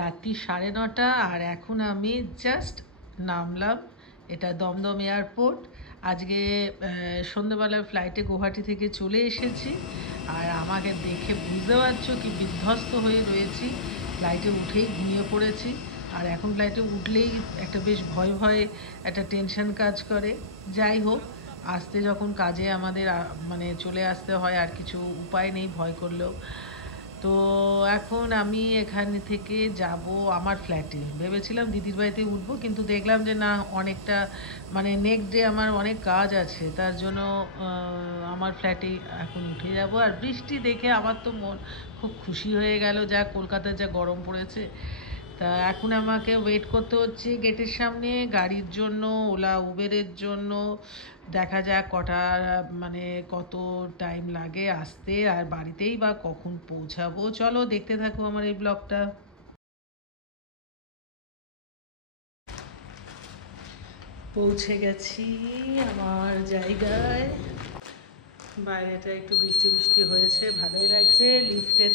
রাত্রি 9:30 আর এখন আমি জাস্ট নামলাম। এটা দমদম এয়ারপোর্ট। আজকে সন্ধ্যেবেলার ফ্লাইটে গুয়াহাটি থেকে চলে এসেছি। আর আমাকে দেখে বুঝতে পারছো কি বিধ্বস্ত হয়ে রয়েছি। ফ্লাইটে উঠেই ঘুমিয়ে পড়েছি। আর এখন ফ্লাইটে উঠলেই একটা বেশ ভয় ভয় একটা টেনশন কাজ করে। যাই হোক, আসতে যখন কাজে আমাদের মানে চলে আসতে হয়, আর কিছু উপায় নেই ভয় করলেও। তো এখন আমি এখানে থেকে যাব আমার ফ্ল্যাটে। ভেবেছিলাম দিদির বাড়িতে উঠবো, কিন্তু দেখলাম যে না, অনেকটা মানে নেক্সট ডে আমার অনেক কাজ আছে, তার জন্য আমার ফ্ল্যাটেই এখন উঠে যাব। আর বৃষ্টি দেখে আমার তো মন খুব খুশি হয়ে গেল, যা কলকাতায় যা গরম পড়েছে। তা এখন আমাকে ওয়েট করতে হচ্ছে গেটের সামনে গাড়ির জন্য, ওলা উবেরের জন্য। দেখা যাক মানে কত টাইম লাগে আসতে, আর বাড়িতেই বা কখন পৌঁছাবো। চলো দেখতে থাকো আমার এই ব্লগটা। পৌঁছে গেছি আমার জায়গায়। বাইরেটা একটু বৃষ্টি বৃষ্টি হয়েছে, ভালোই লাগছে। লিফটের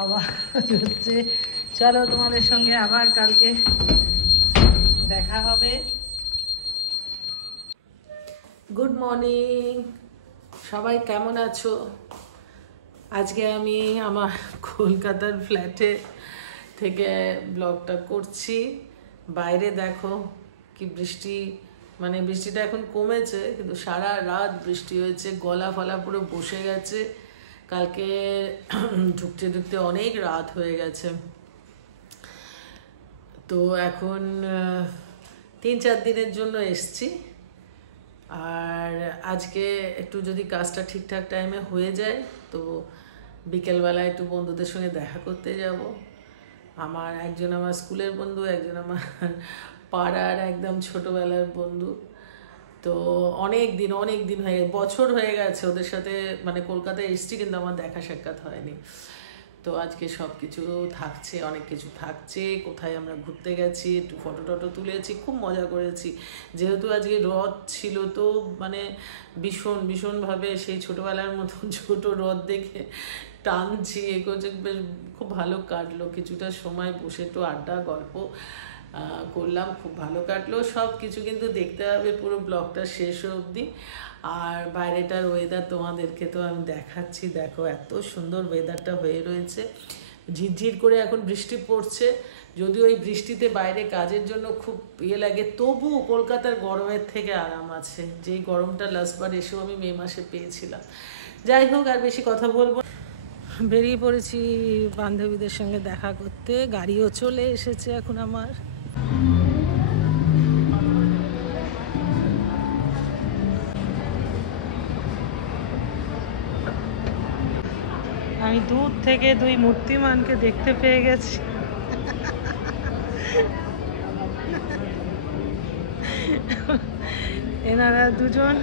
আওয়াজ হচ্ছে। চলো তোমাদের সঙ্গে আবার কালকে দেখা হবে। গুড মর্নিং, সবাই কেমন আছো? আজকে আমি আমার কলকাতার ফ্ল্যাটে থেকে ব্লগটা করছি। বাইরে দেখো কি বৃষ্টি, মানে বৃষ্টিটা এখন কমেছে, কিন্তু সারা রাত বৃষ্টি হয়েছে। গলা ফলা পুরো বসে গেছে। কালকে ঢুকতে ঢুকতে অনেক রাত হয়ে গেছে। তো এখন 3-4 দিনের জন্য এসছি। আর আজকে একটু যদি কাজটা ঠিকঠাক টাইমে হয়ে যায় তো বিকেলবেলা একটু বন্ধুদের সঙ্গে দেখা করতে যাব। একজন আমার স্কুলের বন্ধু, একজন আমার পাড়ার একদম ছোটোবেলার বন্ধু। তো অনেক দিন হয়ে বছর হয়ে গেছে ওদের সাথে, মানে কলকাতায় এসছি কিন্তু আমার দেখা সাক্ষাৎ হয়নি। তো আজকে সব কিছু থাকছে, অনেক কিছু থাকছে। কোথায় আমরা ঘুরতে গেছি, একটু ফটো টটো তুলেছি, খুব মজা করেছি। যেহেতু আজকে রথ ছিল, তো মানে ভীষণভাবে সেই ছোটোবেলার মতন ছোট রথ দেখে টানছি, এ করছে, বেশ খুব ভালো কাটলো। কিছুটা সময় বসে একটু আড্ডা গল্প করলাম, খুব ভালো কাটলো। সব কিছু কিন্তু দেখতে হবে পুরো ব্লগটা শেষ অবধি। আর বাইরেটার ওয়েদার তোমাদেরকে তো আমি দেখাচ্ছি, দেখো এত সুন্দর ওয়েদারটা হয়ে রয়েছে। ঝিরঝির করে এখন বৃষ্টি পড়ছে, যদিও ওই বৃষ্টিতে বাইরে কাজের জন্য খুব লাগে, তবু কলকাতার গরমের থেকে আরাম আছে, যেই গরমটা লাস্টবার এসেও আমি মে মাসে পেয়েছিলাম। যাই হোক, আর বেশি কথা বলবো। বেরিয়ে পড়েছি বান্ধবীদের সঙ্গে দেখা করতে। গাড়িও চলে এসেছে এখন আমার। আমি দূর থেকে দুই মূর্তিমানকে দেখতে পেয়ে গেছি। এনারা দুজন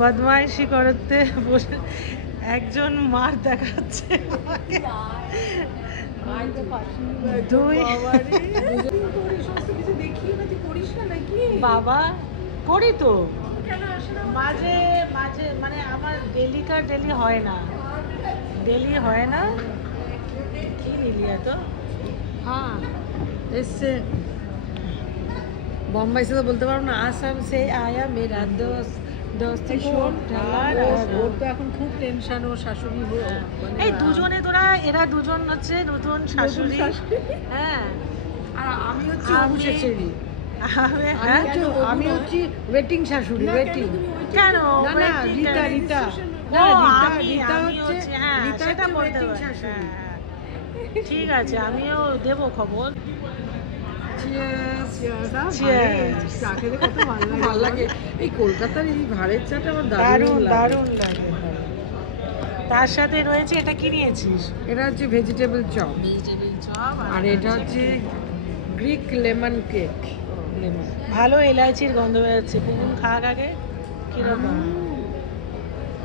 বদমাইশি করতে বসে, একজন মার দেখাচ্ছে বাবা। করি তো মাঝে মাঝে, মানে আমার ডেলি হয় না, কি নিলি এত? हाँ इससे बॉम्बे से तो बोलते पारो ना, आसाम से आया मेरा दोस्त ওর তো এখন খুব টেনশন, ও শাশুড়ি এই দুজনে এরা দুজন হচ্ছে নতুন শাশুড়ি। হ্যাঁ, আর আমি হচ্ছে অবুশেরি, আমি হচ্ছি ওয়েটিং শাশুড়ি। ওয়েটিং কেন? না রিতা রিতা রিতা হচ্ছে, হ্যাঁ সেটা বলতে পারি। ঠিক আছে, আমিও দেবো খবর। ভালো লাগে এই কলকাতার এই ভাড়ের চাটা, আমার দারুণ লাগে। তার সাথে রয়েছে, এটা কি নিয়েছিস? এটা হচ্ছে ভেজিটেবল চপ, আর এটা হচ্ছে গ্রিক লেমন কেক। ভালো এলাচির গন্ধ বেরোচ্ছে। পুকুন খাক আগে, কিরকম?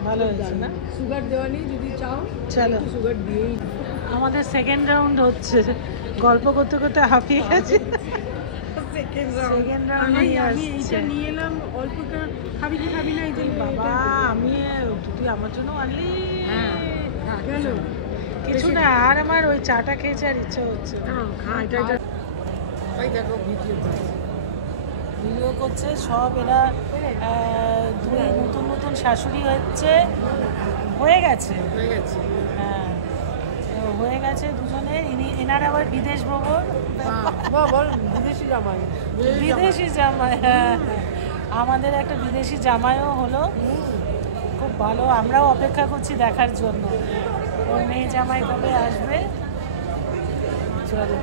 ভালো হয়েছে না? সুগার দেওয়া নেই, যদি চাও চলো সুগার দিয়েই। আমাদের সেকেন্ড রাউন্ড হচ্ছে, গল্প করতে করতে হাঁপিয়ে গেছে। আমি এইটা নিয়ে এলাম অল্প, খাবি কি খাবি না? এই যে বাবা, আমি তুই আমার জন্য আনলি? হ্যাঁ গেল। কিছু না, আর আমার ওই চাটা খেয়েছে আর ইচ্ছে হচ্ছে না। ভিডিও করছে সব এরা, দুই নতুন নতুন শাশুড়ি হচ্ছে, হয়ে গেছে হ্যাঁ, হয়ে গেছে দুজনে। এনার আবার বিদেশ ভ্রমণ, বিদেশি জামাই, হ্যাঁ আমাদের একটা বিদেশি জামাইও হলো, খুব ভালো। আমরাও অপেক্ষা করছি দেখার জন্য ওর মেয়ে জামাই কবে আসবে। চলো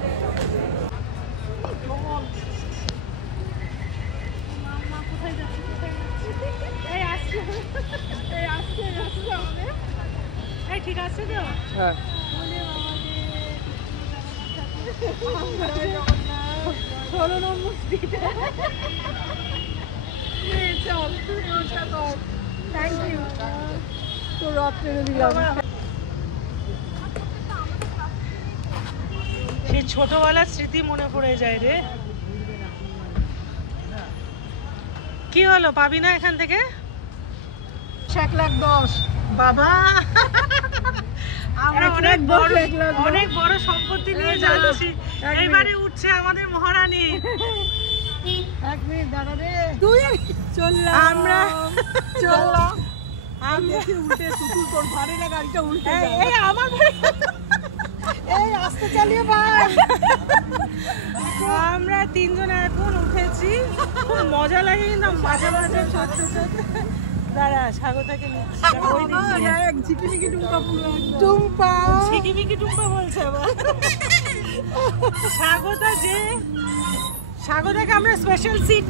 ঠিক আছে তো, হ্যাঁ সেই ছোটবেলার স্মৃতি মনে পড়ে যায় রে। কি হলো, পাবি না এখান থেকে? 1,10,000 বাবা আমরা অনেক বড় সম্পত্তি নিয়ে যাচ্ছি। এইবারে উঠছে আমাদের মহারানী। এক মিনিট দাঁড়া রে, তুই চললাম আমরা উল্টে সুতুল তোর ভারে না, গাড়িটা উল্টে এই আমার এই আস্তে চালিয়ে ভাই। আমরা তিনজন এখন উঠেছি, খুব মজা লাগে কিন্তু মাঝে মাঝে দাঁড়া স্বাগতাকে ঝিকিমিকি টুম্পা ঝিকিমিকি টুম্পা বলছে আবার। স্বাগতাকে আমরা স্পেশাল সিট